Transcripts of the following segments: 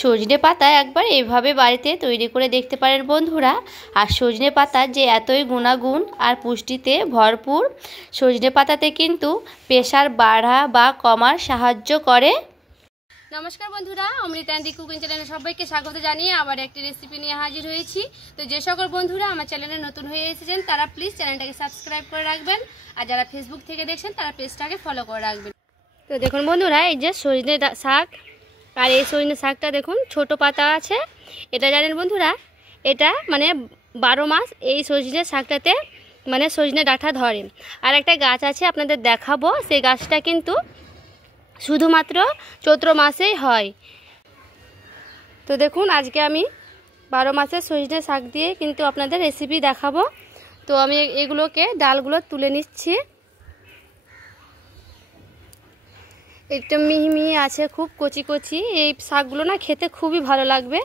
সজনে পাতা একবার এইভাবে বাড়িতে তৈরি করে দেখতে পারেন বন্ধুরা। আর সজনে পাতার যে এতই গুণাগুণ আর পুষ্টিতে ভরপুর, সজনে পাতাতে কিন্তু প্রেশার বাড়া বা কমার সাহায্য করে। নমস্কার বন্ধুরা, অমৃতা অ্যান্ড কুকিং চ্যানেলে সবাইকে স্বাগত জানিয়ে আবার একটি রেসিপি নিয়ে হাজির হয়েছি। তো যে সকল বন্ধুরা আমার চ্যানেলে নতুন হয়ে এসেছেন তারা প্লিজ চ্যানেলটাকে সাবস্ক্রাইব করে রাখবেন, আর যারা ফেসবুক থেকে দেখছেন তারা পেজটাকে ফলো করে রাখবেন। তো দেখুন বন্ধুরা, এই যে সজনে শাক, আর এই সজনে শাকটা দেখুন ছোট পাতা আছে। এটা জানেন বন্ধুরা, এটা মানে 12 মাস এই সজনে শাকটাতে মানে সজনে ডাঁটা ধরে। আর একটা গাছ আছে আপনাদের দেখাবো, সেই গাছটা কিন্তু শুধুমাত্র চৈত্র মাসেই হয়। তো দেখুন আজকে আমি 12 মাসের সজনে শাক দিয়ে কিন্তু আপনাদের রেসিপি দেখাবো। তো আমি এগুলোকে ডালগুলো তুলে নিচ্ছি। একটু মিহি মিহি আছে, খুব কচি কচি। এই শাকগুলো না খেতে খুবই ভালো লাগবে,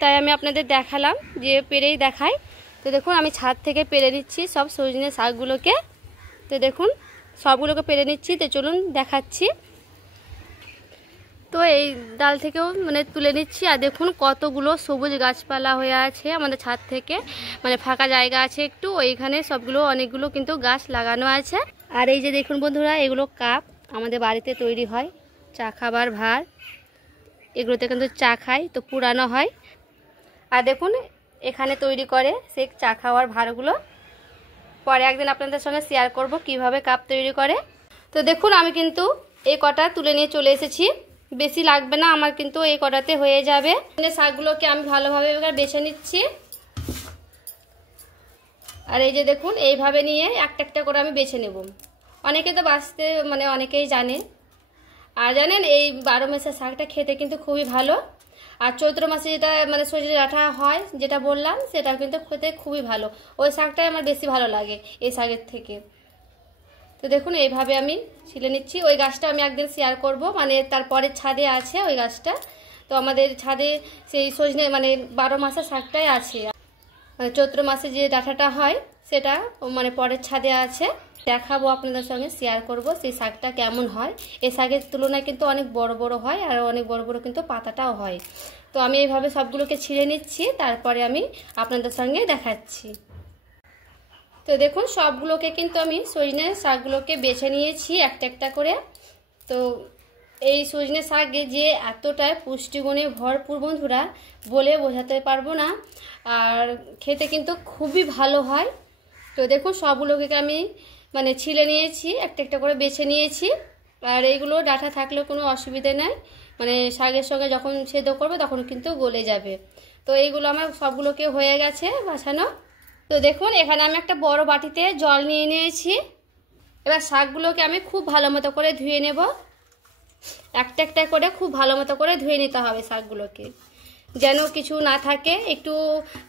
তাই আমি আপনাদের দেখালাম যে পেরেই দেখাই। তো দেখুন আমি ছাদ থেকে পেরে নিচ্ছি সব সজনে শাকগুলোকে। তো দেখুন সবগুলোকে পেরে নিচ্ছি, তো চলুন দেখাচ্ছি। তো এই ডাল থেকেও মানে তুলে নিচ্ছি। আর দেখুন কতগুলো সবুজ গাছপালা হয়ে আছে আমাদের ছাদ থেকে, মানে ফাঁকা জায়গা আছে একটু, ওইখানে সবগুলো অনেকগুলো কিন্তু গাছ লাগানো আছে। আর এই যে দেখুন বন্ধুরা, এগুলো কাপ আমাদের বাড়িতে তৈরি হয় চা খাবার ভার, এগুলোতে কিন্তু চা খাই, তো পুরানো হয়। আর দেখুন এখানে তৈরি করে সেই চা খাওয়ার ভারগুলো। পরে একদিন আপনাদের সঙ্গে শেয়ার করব কিভাবে কাপ তৈরি করে। তো দেখুন আমি কিন্তু এই কটা তুলে নিয়ে চলে এসেছি, বেশি লাগবে না আমার, কিন্তু এই কটাতে হয়ে যাবে। শাকগুলোকে আমি ভালোভাবে এবার বেছে নিচ্ছি। আর এই যে দেখুন এইভাবে নিয়ে একটা একটা করে আমি বেছে নেব। অনেকে তো বাছতে মানে অনেকেই জানে। আর জানেন এই 12 মাসের শাকটা খেতে কিন্তু খুবই ভালো। আর চৈত্র মাসে যেটা মানে সজনে ডাঁটা হয় যেটা বললাম, সেটা কিন্তু খেতে খুবই ভালো। ওই শাকটাই আমার বেশি ভালো লাগে এই শাকের থেকে। তো দেখুন এইভাবে আমি ছিলে নিচ্ছি। ওই গাছটা আমি একদিন শেয়ার করব, মানে তারপরে ছাদে আছে ওই গাছটা। তো আমাদের ছাদে সেই সজনে মানে 12 মাসের শাকটাই আছে। মানে চৈত্র মাসে যে ডাঁটাটা হয় সেটা মানে পরের ছাদে আছে, দেখাবো আপনাদের সঙ্গে শেয়ার করব সেই শাকটা কেমন হয়। এই শাকের তুলনায় কিন্তু অনেক বড় বড় হয়, আর অনেক বড় বড় কিন্তু পাতাটাও হয়। তো আমি এইভাবে সবগুলোকে ছিঁড়ে নিচ্ছি, তারপরে আমি আপনাদের সঙ্গে দেখাচ্ছি। তো দেখুন সবগুলোকে কিন্তু আমি সজনে শাকগুলোকে বেছে নিয়েছি একটা একটা করে। তো এই সজনে শাকে যে এতটাই পুষ্টিগুণে ভরপুর বন্ধুরা, বলে বোঝাতে পারবো না। আর খেতে কিন্তু খুবই ভালো হয়। তো দেখুন সবগুলোকে আমি মানে ছিলে নিয়েছি, একটা একটা করে বেছে নিয়েছি। আর এইগুলো ডাঁটা থাকলেও কোনো অসুবিধা নেই, মানে শাকের সঙ্গে যখন সেদ্ধ করবে তখন কিন্তু গলে যাবে। তো এইগুলো আমার সবগুলোকে হয়ে গেছে বাছানো। তো দেখুন এখানে আমি একটা বড় বাটিতে জল নিয়ে নিয়েছি। এবার শাকগুলোকে আমি খুব ভালো মতো করে ধুয়ে নেব। একটা একটা করে খুব ভালো মতো করে ধুয়ে নিতে হবে শাকগুলোকে, যেন কিছু না থাকে। একটু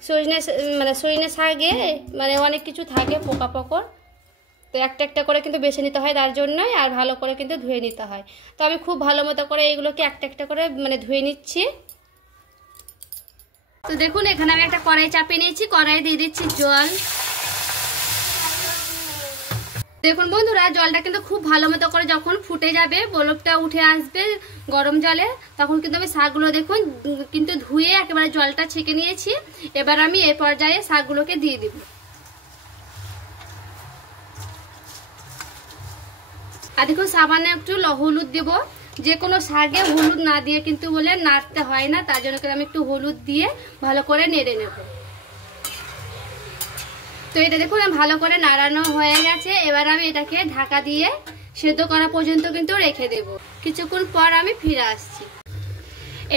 সজনে শাকে মানে অনেক কিছু থাকে পোকা পকড়, তো একটা একটা করে কিন্তু বেছে নিতে হয় তার জন্যই। আর ভালো করে কিন্তু ধুয়ে নিতে হয়। তো আমি খুব ভালো মতো করে এইগুলোকে একটা একটা করে মানে ধুয়ে নিচ্ছি। তো দেখুন এখানে আমি একটা কড়াই চাপিয়ে নিয়েছি, কড়াই দিয়ে দিচ্ছি জল। দেখুন বন্ধুরা জলটা কিন্তু খুব ভালো মতো করে যখন ফুটে যাবে, বলকটা উঠে আসবে গরম জলে, তখন কিন্তু আমি শাকগুলো দেখুন কিন্তু ধুয়ে একেবারে জলটা ছেঁকে নিয়েছি। এবার আমি এই পর্যায়ে শাকগুলোকে দিয়ে দিব। আর দেখুন সামান্য একটু হলুদ দেব। যে কোনো শাকে হলুদ না দিয়ে কিন্তু বলে নাড়তে হয় না, তার জন্য আমি একটু হলুদ দিয়ে ভালো করে নেড়ে নেব। তো এটা দেখুন ভালো করে নাড়ানো হয়ে গেছে। এবার আমি এটাকে ঢাকা দিয়ে সেদ্ধ করা পর্যন্ত কিন্তু রেখে দেব। কিছুক্ষণ পর আমি ফিরে আসছি।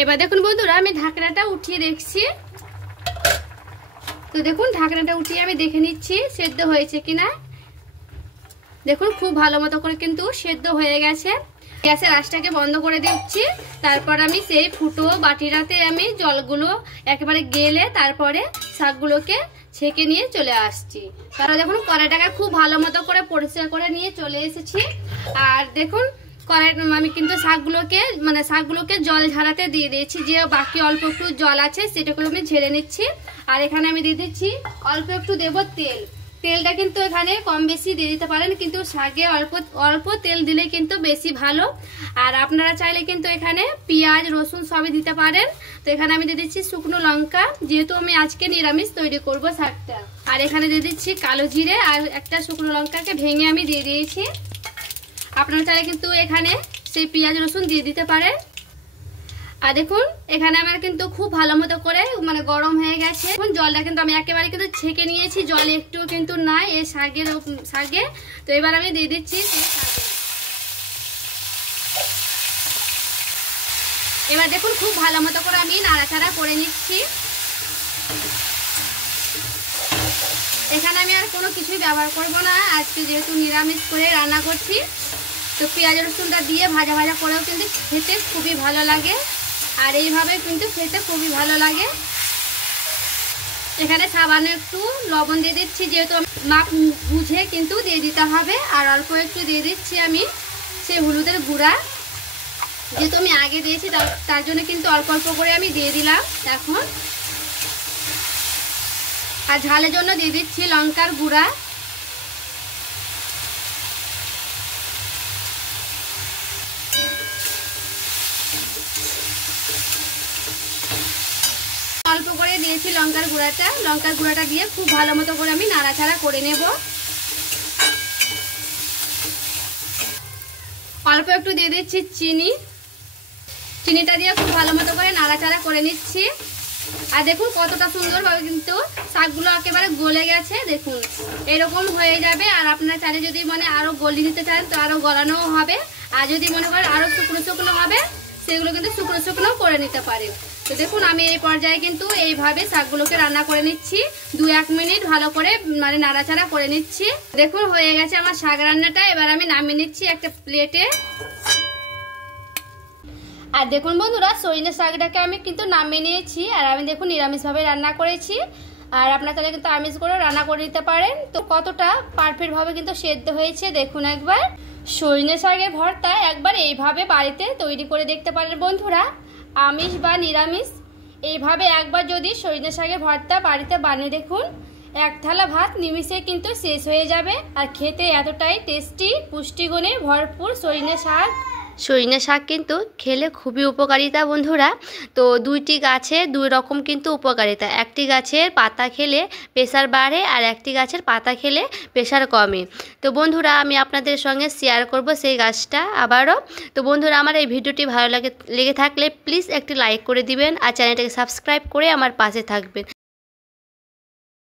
এবার দেখুন বন্ধুরা আমি ঢাকনাটা উঠিয়ে দেখছি। তো দেখুন ঢাকনাটা উঠিয়ে আমি দেখে নিচ্ছি সেদ্ধ হয়েছে কিনা। দেখুন খুব ভালো মতো করে কিন্তু সেদ্ধ হয়ে গেছে। গ্যাসের আঁচটাকে বন্ধ করে দিচ্ছি। তারপর আমি সেই ফুটো বাটিটাতে আমি জলগুলো একেবারে গেলে তারপরে শাকগুলোকে ছেঁকে নিয়ে চলে আসছি। তারা দেখুন কড়াইটাকে খুব ভালো মতো করে পরিষ্কার করে নিয়ে চলে এসেছি। আর দেখুন কড়াই আমি কিন্তু শাকগুলোকে জল ঝাড়াতে দিয়ে দিয়েছি। যে বাকি অল্প একটু জল আছে সেটাগুলো আমি ঝেড়ে নিচ্ছি। আর এখানে আমি দিয়ে দিচ্ছি অল্প একটু দেব তেল। তেলটা কিন্তু এখানে কম বেশি দিয়ে দিতে পারেন, কিন্তু শাকে অল্প অল্প তেল দিলে কিন্তু বেশি ভালো। আর আপনারা চাইলে কিন্তু এখানে পেঁয়াজ রসুন সবই দিতে পারেন। তো এখানে আমি দিয়ে দিচ্ছি শুকনো লঙ্কা, যেহেতু আমি আজকে নিরামিষ তৈরি করব শাকটা। আর এখানে দিয়ে দিচ্ছি কালো জিরে আর একটা শুকনো লঙ্কাকে ভেঙে আমি দিয়ে দিয়েছি। আপনারা চাইলে কিন্তু এখানে সেই পেঁয়াজ রসুন দিয়ে দিতে পারেন। আর দেখুন এখানে আমার কিন্তু খুব ভালো মতো করে মানে গরম হয়ে গেছে। এখন জলটা কিন্তু আমি একেবারে কিন্তু ছেঁকে নিয়েছি, জল একটু কিন্তু নাই এই শাকে। তো এবার আমি দিয়ে দিচ্ছি সেই শাকে। এবার দেখুন খুব ভালো মতো করে আমি নাড়াচাড়া করে নিচ্ছি। এখানে আমি আর কোনো কিছুই ব্যবহার করব না, আজকে যেহেতু নিরামিষ করে রান্না করছি। তো পেঁয়াজ রসুনটা দিয়ে ভাজা ভাজা করেও কিন্তু খেতে খুবই ভালো লাগে, আর এইভাবে কিন্তু খেতে খুবই ভালো লাগে। এখানে সামান্য একটু লবণ দিয়ে দিচ্ছি, যেহেতু মাপ বুঝে কিন্তু দিয়ে দিতে হবে। আর অল্প একটু দিয়ে দিচ্ছি আমি সেই হলুদের গুঁড়া, যেহেতু আমি আগে দিয়েছি তার জন্য কিন্তু অল্প অল্প করে আমি দিয়ে দিলাম এখন। আর ঝালের জন্য দিয়ে দিচ্ছি লঙ্কার গুঁড়া। অল্প করে দিয়েছি লঙ্কার গুঁড়াটা দিয়ে খুব ভালো মতো করে আমি নাড়াচাড়া করে নেব। অল্প একটু দিয়ে দিচ্ছি চিনিটা দিয়ে খুব ভালো মতো করে নাড়াচাড়া করে নিচ্ছি। আর দেখুন কতটা সুন্দরভাবে কিন্তু শাকগুলো একেবারে গলে গেছে, দেখুন এরকম হয়ে যাবে। আর আপনারা চাইলে যদি মানে আরো গলিয়ে নিতে চান তো আরো গলানোও হবে, আর যদি মনে করেন আরো শুকনো শুকনো হবে সেগুলো কিন্তু শুকনো শুকনো করে নিতে পারে। তো দেখুন আমি এই পর্যায়ে কিন্তু এইভাবে শাকগুলোকে রান্না করে নিচ্ছি, 2-1 মিনিট ভালো করে মানে নাড়াচাড়া করে নিচ্ছি। দেখুন হয়ে গেছে আমার শাক রান্নাটা। এবার আমি নামিয়ে নিচ্ছি একটা প্লেটে। আর দেখুন বন্ধুরা সজনে শাকটাকে আমি কিন্তু নামিয়ে নিয়েছি, আর আমি দেখুন নিরামিষভাবে রান্না করেছি। আর আপনারা তাহলে কিন্তু আমিষ করে রান্না করে নিতে পারেন। তো কতটা পারফেক্টভাবে কিন্তু সেদ্ধ হয়েছে দেখুন একবার। সজনে শাকের ভর্তা একবার এইভাবে বাড়িতে তৈরি করে দেখতে পারেন বন্ধুরা, আমিষ বা নিরামিষ। এইভাবে একবার যদি সজনে শাকের ভর্তা বাড়িতে বানিয়ে দেখুন, এক থালা ভাত নিমিষে কিন্তু শেষ হয়ে যাবে। আর খেতে এতটাই টেস্টি, পুষ্টিগুণে ভরপুর সজনে শাক কিন্তু খেলে খুবই উপকারিতা বন্ধুরা। তো 2টি গাছে 2 রকম কিন্তু উপকারিতা, একটি গাছের পাতা খেলে প্রেশার বাড়ে আর একটি গাছের পাতা খেলে প্রেশার কমে। তো বন্ধুরা আমি আপনাদের সঙ্গে শেয়ার করব সেই গাছটা আবারও। তো বন্ধুরা আমার এই ভিডিওটি ভালো লেগে থাকলে প্লিজ একটি লাইক করে দিবেন, আর চ্যানেলটাকে সাবস্ক্রাইব করে আমার পাশে থাকবেন।